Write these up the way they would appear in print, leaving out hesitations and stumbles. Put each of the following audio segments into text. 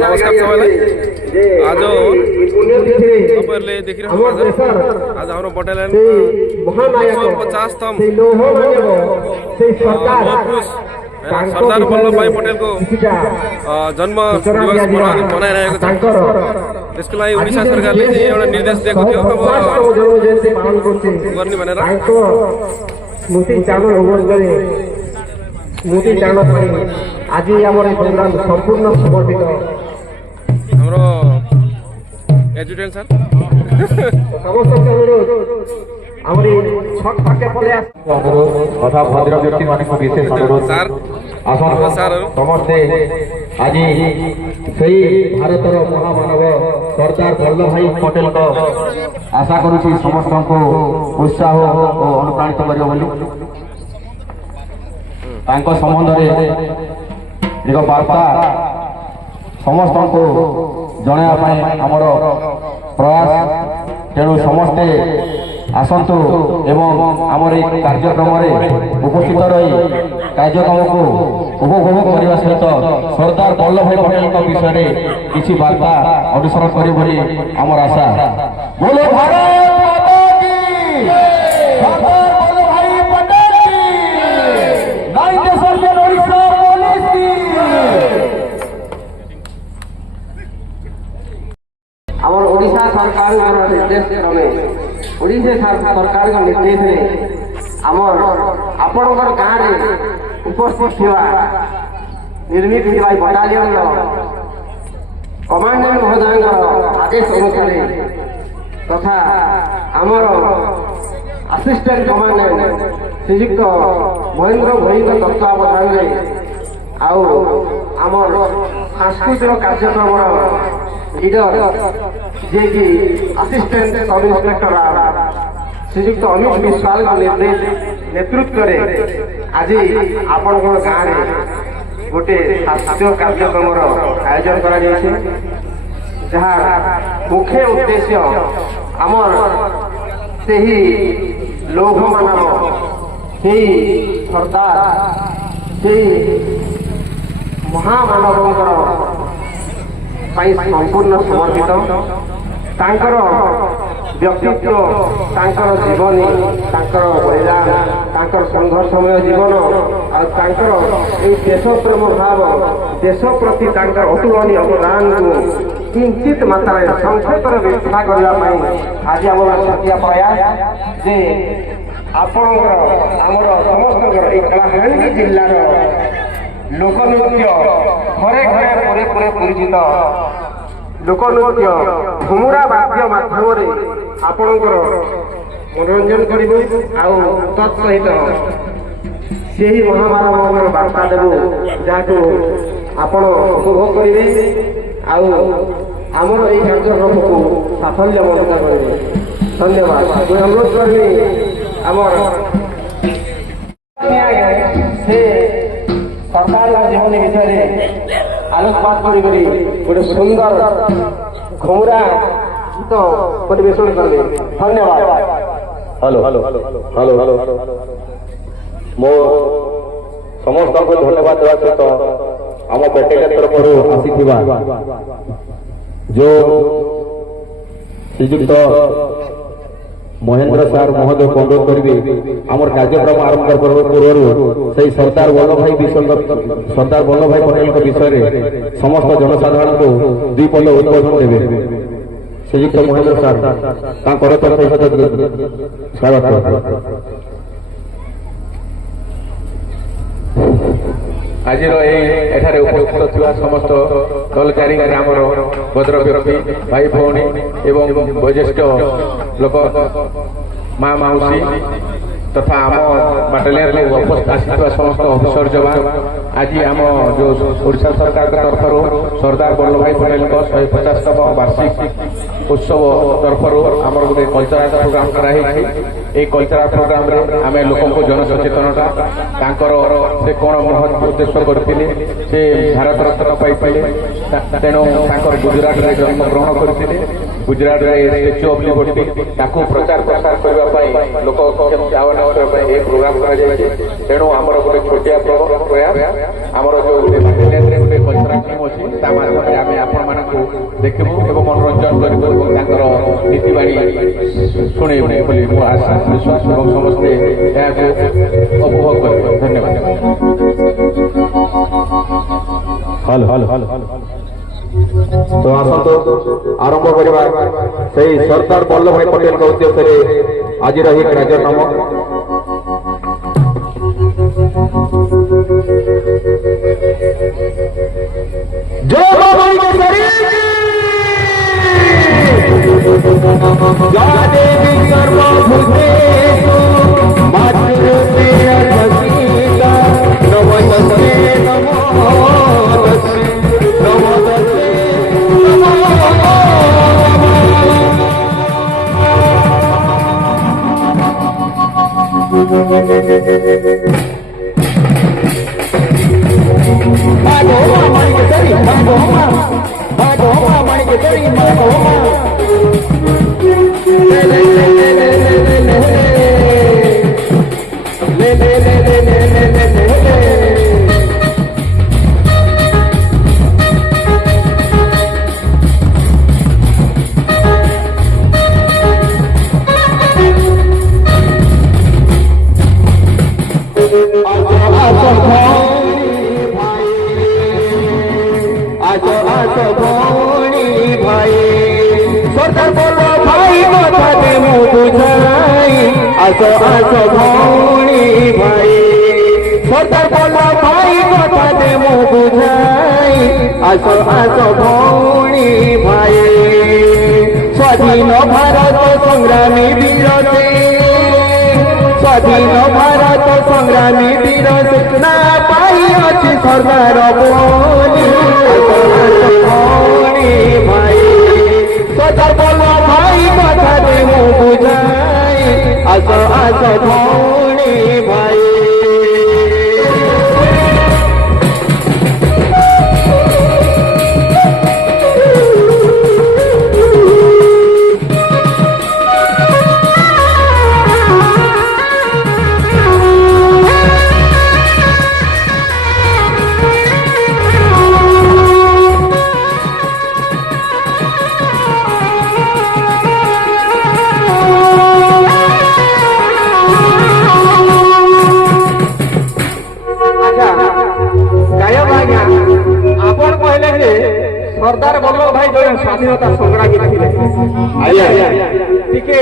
नमस्कार सबैलाई। आज तपाईँहरूले देखिरहनु भएको आज हाम्रो बटालियन 50तम सरदार वल्लभभाई पटेलको जन्म दिवस मनाइरहेको छ। त्यसको लागि उडिसा सरकारले एउटा निर्देश दिएको थियो अब गर्ने भनेर। आज प्रोग्राम संपूर्ण समर्पित हाम्रो एजुटेन्ट सर समस्त तथा भद्र व्यक्ति मानक विशेष अनुरोध समस्ते आज से भारतर महामानव सरदार वल्लभभाई पटेल को आशा करुच्ची समस्त को उत्साह और अनुप्राणित कर संबंध में एक वार्ता समस्त को जनवाई आमर प्रयास। तेणु समस्ते आसतु एवं आमर कार्यक्रम उपस्थित रही कार्यक्रम को उपभोग करने सहित सरदार वल्लभभाई पटेल विषय में किसी वार्ता अनुसरण करी आमर आशा। बोलो भारत माता की, सरदार वल्लभभाई पटेल की, नाइन्टी सर्जन ओडिशा पुलिस की। आमर ओडिशा सरकार निर्देश क्रमे ओडिशा सरकार निर्देश में आमर आपणकर गाँव में उपस्थित थिबा निर्मित थिबा बटालियन कमांडेंट महोदय आदेश अनुसार तथा आमर असिस्टेंट कमांडेंट श्रीयुक्त महेंद्र भई तत्वावधान में आमर सांस्कृतिक कार्यक्रम लीडर जे कि असिस्टेंट सब इंस्पेक्टर श्रीयुक्त अमित विश्वाल नेतृत्व करे आज आपण गाँव में गोटे सांस्कृतिक कार्यक्रम आयोजन करा जहाँ मुख्य उद्देश्य आमर से ही लोभ मानव से सरदार से महामानवंकर संपूर्ण समर्पित तांकर व्यक्तित्व तांकर जीवनी तांकर बलिदान तांकर संघर्षमय जीवन और तांकर देश प्रेम भाव देश प्रति तांकर अतुलनीय अवदान को किंचित मात्रा संक्षेप व्याख्या करने आज आम छाटिया प्रयास जे आपणकर आमर समस्त कलाहांडी जिलार लोकनृत्य घरे घरे पूरे पूरे परिचित लोकनृत्य घुमुरा वाद्य माध्यम आपणकर मनोरंजन करू तत्सहित से ही महामानव वार्ता देवु जहाँ आपण उपभोग करेंगे आमर यही कार्यक्रम को साफल्य ममता करेंगे। धन्यवाद। मैं अनुरोध करी आमर सरकार जीवन विषय आलोकपात गोटे सुंदर घुमुरा गीत परिवेशन करेंगे। धन्यवाद। हेलो हेलो हेलो हेलो मो समस्त को धन्यवाद देवा सहित आम बटालियन तरफ आसीथिबा जो श्रीयुक्त महेंद्र सार महोदय अनुरोध करेंगे आम कार्यक्रम आरंभ पूर्व से सरदार वल्लभभाई पटेल विषय में समस्त जनसाधारण को दुई पद उद्बोधन देवे। श्रीयुक्त महेंद्र सार स्वागत। आज उपस्थित थी समस्त दलचारी ग्रामर भद्र व्यक्ति भाई भौणी एवं वयोज्येष्ठ लोक माँ मौसी तथा आम बाटालियन उपस्थित समस्त अफिसर जवान आज आम जो ओडिशा सरकार तरफ सरदार वल्लभभाई पटेल 150तम वार्षिक उत्सव तरफ आमर गोटे कल्चराल प्रोग्राम कराई। कल्चराल प्रोग्राम आम लोक जनसचेतनता से कौन महत्व उद्देश्य करते से भारत रत्न पाई तेणु गुजरात में जन्म ग्रहण करते ଗୁଜରାଟରେ ଷ୍ଟାଚ୍ୟୁ ଅଫ୍ ଲିବର୍ଟି ତାକୁ ପ୍ରଚାର ପ୍ରସାର କରିବା ପାଇଁ ଲୋକ ଆୱାରନେସ୍ କରିବା ପାଇଁ ଏହି ପ୍ରୋଗ୍ରାମ କରାଯାଇଛି। ତେଣୁ ଆମର ଗୋଟେ ଛୋଟିଆ ପ୍ରୟାସ ଆମର ଯୋଉ ଗୋଟେ କଲଚରାଲ ଟିମ୍ ଅଛି ତା ମାଧ୍ୟମରେ ଆମେ ଆପଣମାନଙ୍କୁ ଦେଖିବୁ ଏବଂ ମନୋରଞ୍ଜନ କରିବୁ ଏବଂ ତାଙ୍କର ନୀତିବାଣୀ ଶୁଣେଇବୁ ବୋଲି ମୁଁ ଆଶା ବିଶ୍ୱାସ ଏବଂ ସମସ୍ତେ ଏହାକୁ ଉପଭୋଗ କରିବେ। ଧନ୍ୟବାଦ। ହଲ ହଲ ହଲ ତ ଆସନ୍ତୁ ଆରମ୍ଭ କରିବା ସେଇ ସର୍ଦ୍ଦାର ବଲ୍ଲଭ ଭାଇ ପଟେଲଙ୍କ ଉଦ୍ଦେଶ୍ୟରେ ଆଜିର ଏହି କାର୍ଯ୍ୟକ୍ରମ। স্বাধীন ভারত সংগ্রামী বীর স্বাধীন ভারত সংগ্রামী বীর না পাই অছি সর্দার বনি ভাই সর্দার বল্লভ ভাই কথা দে মু বুঝাই আস আস ভৌণী ভাই। সর্দার বল্লভ ভাই জনে স্বাধীনতা সংগ্রামী ଥିଲେ ଟିକେ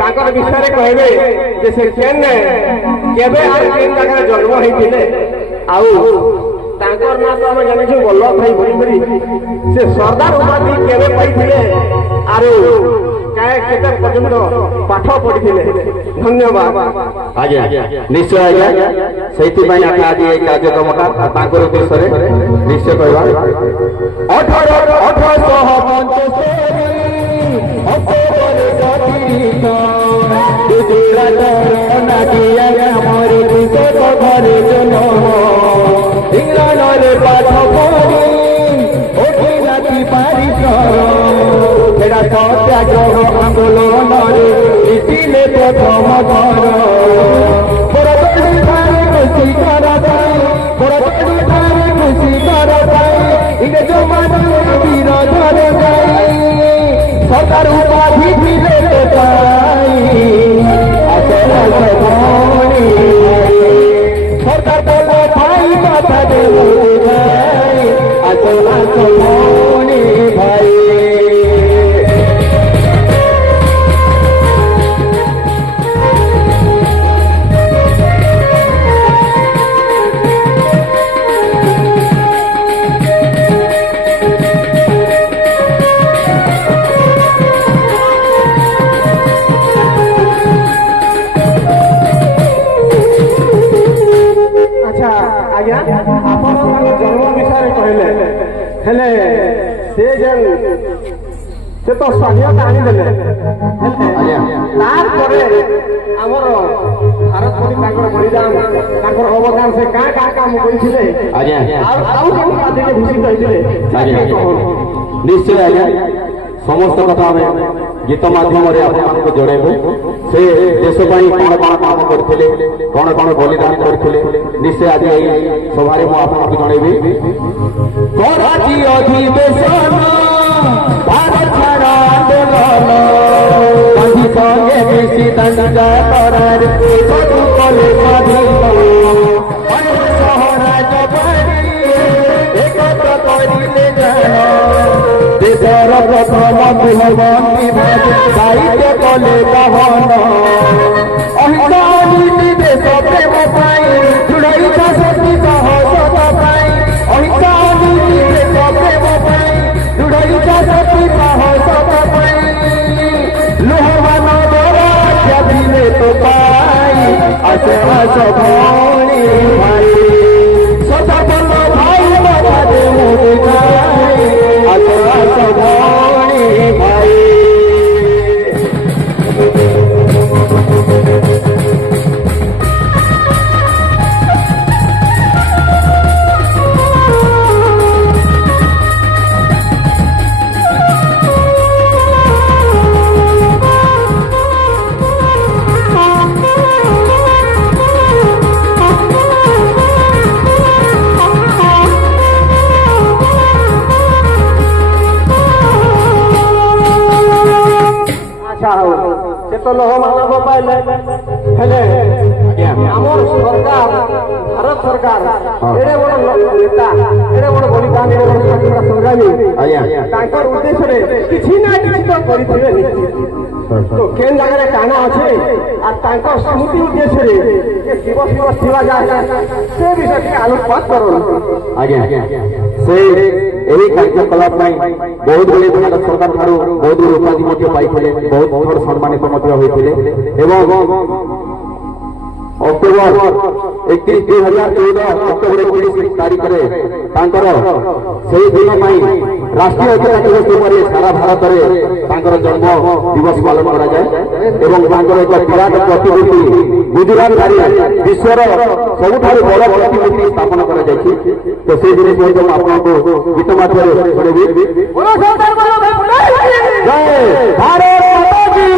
ତାଙ୍କର ବିଷୟରେ କହିବେ ଯେ ସେ କେବେ ଆଉ କେନ୍ ଜାଗାରେ ଜନ୍ମ ହେଇଥିଲେ ଆଉ ତାଙ୍କର ନାଁ ତ ଆମେ ଜାଣିଛୁ ବଲ୍ଲଭ ଭାଇ ବୋଲିକରି ସେ ସର୍ଦାର ଉପାଧି କେବେ ପାଇଥିଲେ ଆରୁ କେତେ ପର୍ଯ୍ୟନ୍ତ ପାଠ ପଢିଥିଲେ। ଧନ୍ୟବାଦ। ଆଜ୍ଞା ନିଶ୍ଚୟ ଆଜ୍ଞା ସେଇଥିପାଇଁ ଆମେ ଆଜି এই କାର୍ଯ୍ୟକ୍ରମଟା ତାଙ୍କର ବିଷୟରେ ନିଶ୍ଚୟ କହିବା। 1865 পাঠ পড়ি ওঠি রাতি পারিশ্রম এরা সত্যাগ্রহ আন্দোলনে ইতিলে প্রথম ঘর বড় খুশি করা যায় বড় খুশি করা যায় ইংরেজ মানুষ বিরোধরে যাই সরকার উপাধি দিলে পাই সরকার বলো ভাই কথা দেব ভাই আসো আসো মনি ভাই। ହେଲେ ସେ ଯେନ୍ ସେ ତ ସ୍ୱାଧୀନତା ଆଣିଦେଲେ ତାପରେ ଆମର ଭାରତ ପ୍ରତି ତାଙ୍କର ବଳିଦାନ ତାଙ୍କର ଅବଦାନ ସେ କାଁ କାଁ କାମ କରିଥିଲେ ଆଉ କେଉଁ ଗାଧିକେ ଭୂଷିତ ହେଇଥିଲେ ନିଶ୍ଚୟ ଆଜ୍ଞା ସମସ୍ତ କଥା ଆମେ ଗୀତ ମାଧ୍ୟମରେ ଆପଣମାନଙ୍କୁ ଜଣାଇବୁ। ସେ ଦେଶ ପାଇଁ କ'ଣ କ'ଣ କାମ କରିଥିଲେ, କ'ଣ କ'ଣ ବଳିଦାନ କରିଥିଲେ, ନିଶ୍ଚୟ ଆଜି ଏହି ସଭାରେ ମୁଁ ଆପଣଙ୍କୁ ଜଣାଇବି। କରାଚି ଅଧିବେଶନ ଭାରତ ଛାଡ଼ ଆନ୍ଦୋଳନ ଗାନ୍ଧୀ ସଙ୍ଗେ ମିଶି ଦାଣ୍ଡା କରାରେ ସବୁ କଲେ ସ୍ୱାଧୀନ ସହରାଜ ବାଡ଼ି ଏକତ୍ର କରିଲେ ଜାଣ ଦେଶର ପ୍ରଥମ ଗୃହବନ୍ଦୀ ଭାବେ ଦାୟିତ୍ୱ କଲେ ବହନ ଅହିଂସା ନୀତି ଦେଶ ପ୍ରେମ ପାଇଁ ଦୃଢ଼ ଶକ୍ତି ସାହସ ପାଇଁ ଅହିଂସା ନୀତି ଦେଶ ପ୍ରେମ ପାଇଁ ଦୃଢ଼ ଶକ୍ତି ସାହସ ପାଇଁ ଲୁହମାନ ତ୍ୟାଗିଲେ ତ ପାଇ ଆସ ଆସ ଭଉଣୀ ଭାଇ ସଦାପନ ଭାଇ ବାବାରେ ମୁଁ ଯାଇ ଆସ ଆସ ଭଉଣୀ ଭାଇ। ସେ ତ ଲୋହ ମାନବ ପାଇଲେ ହେଲେ ଆମର ସରକାର ଭାରତ ସରକାର ଏଡେ ବଡ ନେତା ଏଡେ ବଡ ବଳିଦାନ ଏଡେ ବଡ ସ୍ୱାଧୀନତା ସଂଗ୍ରାମୀ ତାଙ୍କର ଉଦ୍ଦେଶ୍ୟରେ କିଛି ନା କିଛି ତ କରିଥିବେ ତ କେନ୍ ଜାଗାରେ କାଣା ଅଛେ আর ତାଙ୍କ ସ୍ମୃତି ଉଦ୍ଦେଶ୍ୟରେ ଦିବସ ଥିବା ଯାଏ ସେ ବିଷୟରେ ଆଲୋକପାତ କରନ୍ତୁ। ଆଜ୍ଞା ସେ ଏହି କାର୍ଯ୍ୟକଳାପ ପାଇଁ ବହୁତ ଗୁଡ଼ିଏ ଭାରତ ସରକାର ଠାରୁ ବହୁତ ଗୁଡ଼ିଏ ଉପାଧି ମଧ୍ୟ ପାଇଥିଲେ, ବହୁତ ଥର ସମ୍ମାନିତ ମଧ୍ୟ ହୋଇଥିଲେ ଏବଂ ଅକ୍ଟୋବର 31, 2014 ଅକ୍ଟୋବର 19 ତାରିଖରେ ତାଙ୍କର ସେହି ଦିନ ପାଇଁ ରାଷ୍ଟ୍ରୀୟ ଏକତା ଦିବସ ରୂପରେ ସାରା ଭାରତରେ ତାଙ୍କର ଜନ୍ମ ଦିବସ ପାଳନ କରାଯାଏ ଏବଂ ତାଙ୍କର ଏକ ବିରାଟ ପ୍ରତିମୂର୍ତ୍ତି ଗୁଜରାଟରେ ବିଶ୍ୱର ସବୁଠାରୁ ବଡ଼ ପ୍ରତିମୂର୍ତ୍ତି ସ୍ଥାପନ କରାଯାଇଛି। ତ ସେହି ଜିନିଷ ମଧ୍ୟ ମୁଁ ଆପଣଙ୍କୁ ଗୀତ ମାଧ୍ୟମରେ ଶୁଣେଇବି। ଜୟ ଭାରତ ମାତା କି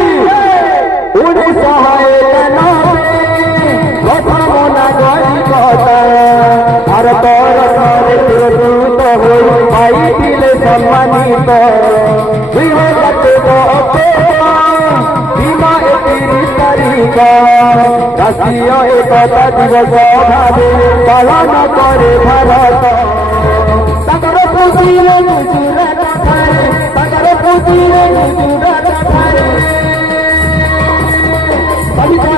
1991 ପ୍ରଥମ ନାଗରିକତା ଭାରତର ନେତୃତ୍ୱ ହୋଇ ପାଇଥିଲେ ସମ୍ମାନିତ 2014 ଅକ୍ଟୋବର 31 ତାରିଖ ରାଷ୍ଟ୍ରୀୟ ଏକତା ଦିବସ ଭାବେ ପାଳନ କରେ ଭାରତ। ତାଙ୍କର ଖୁସିରେ ଗୁଜୁରାଟ ଥାଏ, ତାଙ୍କର ଖୁସିରେ ଗୁଜୁରାଟ ଥାଏ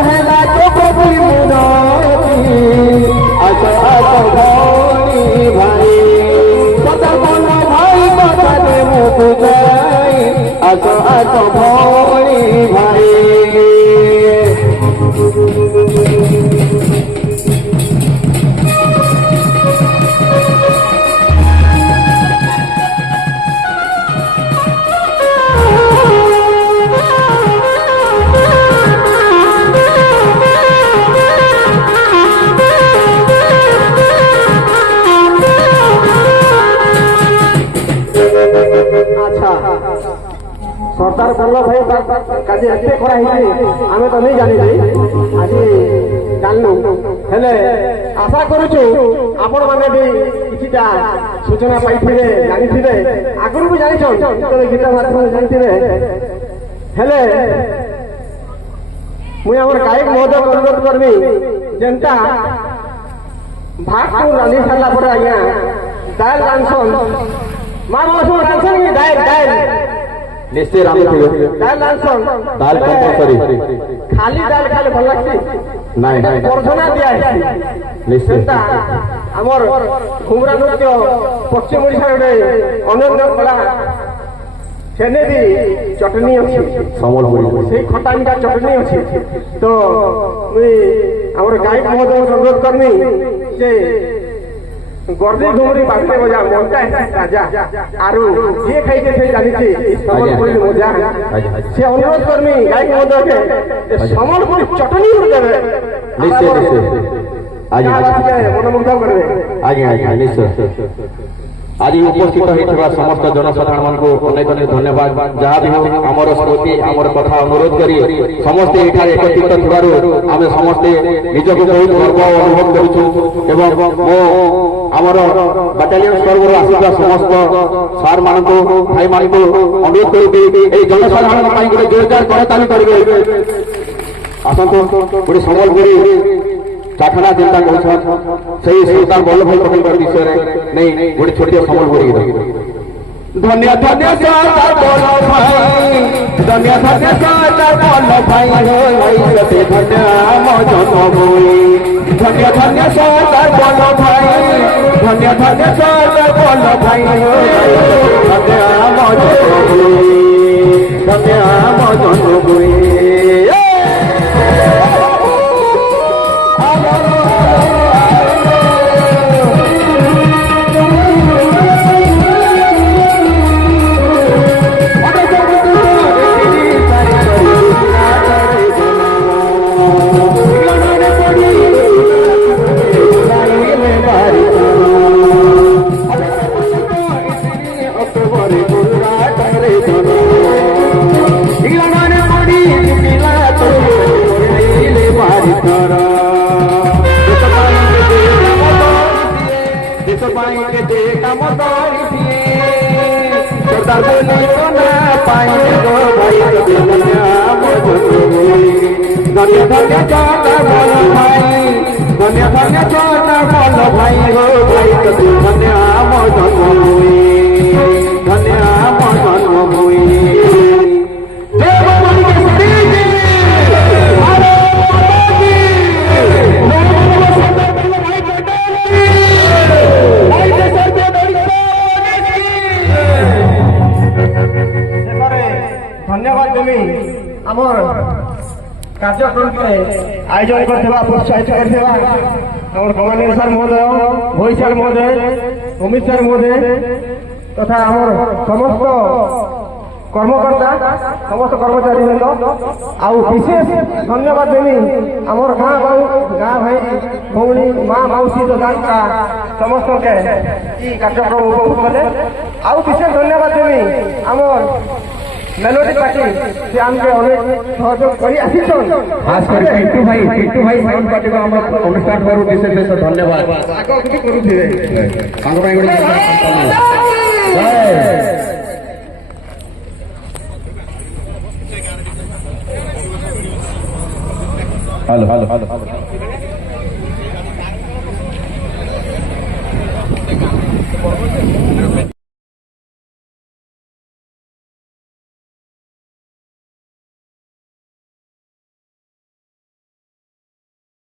ହେଲା ଚୋପତି ମୁରତି ଆସ ଆସ ଭଉଣୀ ଭାଇ ସଦାପନ ଭାଇ ବାବାରେ ମୁଁ ଯାଇ ଆସ ଆସ ଭଉଣୀ ଭାଇ। সর্দার বল্লভ ভাই কাজে এতে করা হয়েছে আমি তো নেই জানি আজ জানলু হেলে আশা করুছু আপন মানে বি কিছুটা সূচনা পাইথিবে জানিথিবে আগরু বি জানিছন তবে গীত মাধ্যমে জানিথিবে হেলে মুই আমার গায়ক মহোদয় অনুরোধ করবি যেনটা ভাতକୁ ରାନ୍ଧି ସାରିଲା ପରେ ଆଜ୍ଞା ଦାଇଲ ରାନ୍ଧସନ୍ ମା ମାଉସୀ ରାନ୍ଧସନ୍ କି ଦାଇଲ ଦାଇଲ ନିଶ୍ଚୟ ରାନ୍ଧିଥିବେ ଦାଇଲ ରାନ୍ଧସନ୍ ଦାଲ କମ୍ପଲସରି ଖାଲି ଦାଇଲ ଖାଇଲେ ଭଲ ଲାଗ୍ସି ନାଇଁ ନାଇଁ ବର୍ଷନା ଦିଆ ହେଇଛି ନିଶ୍ଚୟ ଆମର ଘୁମରା ନୃତ୍ୟ ପଶ୍ଚିମ ଓଡ଼ିଶାର ଗୋଟେ ଅନନ୍ୟ କଳା ସେନେ ବି ଚଟନି ଅଛି ସମ୍ବଲପୁରୀ ସେଇ ଖଟା ମିଠା ଚଟନି ଅଛି ତ ମୁଇଁ ଆମର ଗାୟକ ମହୋଦୟ ଅନୁରୋଧ କରମି যে গর্দে ঘুমরি বাজলে মজা মনটা রাজা আর যে খাইছে সে জানিছে সম্বলপুরী মজা সে অনুরোধ করমি গায়ক মহোদয়কে সম্বলপুরী চটনি করে দেবে নিশ্চয় নিশ্চয় আজ মনোমুগ্ধ করবে আজ্ঞা আজ্ঞা নিশ্চয় आज उपस्थित होता समस्त जनसाधारण मानक अनेक अनेक धन्यवाद जहाँ भी हो आमर स्मृति आमर कथा अनुरोध करी समस्ते एठार एकत्रित थिबारु आमे समस्ते निजक बहुत गर्व अनुभव करूछु आमर बाटालियन स्तर रो आसीबा समस्त सार मानक भाई मानक अनुरोध करू ए जनसाधारण पई गोटे जोरदार करताली करबे आसंतो गोटे संबलपुरी चाखना जनता कहछन सही सरदार वल्लभ भाई पटेल विषय नहीं गोटे छोटिया संबलपुरी धन्य धन्य सरदार वल्लभ भाई धन्य धन्य सरदार वल्लभ भाई सते धन्य आम जन्मभूमि धन्य धन्य सरदार वल्लभ भाई धन्य धन्य सरदार वल्लभ भाई धन्य आम जन्मभूमि धन्य आम जन्मभूमि धन्य धन्य सरदार वल्लभ भाई धन्य धन्य सरदार वल्लभ भाई हो भाई धन्य आम जन्मभूमि धन्य आम जन्मभूमि जय भवानी केसरी जी भारत माता की सरदार वल्लभ भाई पटेल की भाई देशर के धन्यवाद देवी आमर कार्यक्रम आयोजन करथिबा प्रोत्साहित करथिबा हमर कमांडेंट सर महोदय भोई सर महोदय अमित सर महोदय तथा हमर समस्त कर्मकर्ता समस्त कर्मचारी वृंद आउ विशेष धन्यवाद देवी हमर गाँ भाई भौणी माँ मौसी तथा समस्त के ई कार्यक्रम उपभोग कले आउ विशेष धन्यवाद देवी हमर मेलोडी पार्टी से आमके अनेक सहयोग करी आसीछन खास कर पिंटू भाई साउंड पार्टी को हमर अनुष्ठान करू विशेष धन्यवाद आगो किछि करूथिबे तांको भाई गोटे हेलो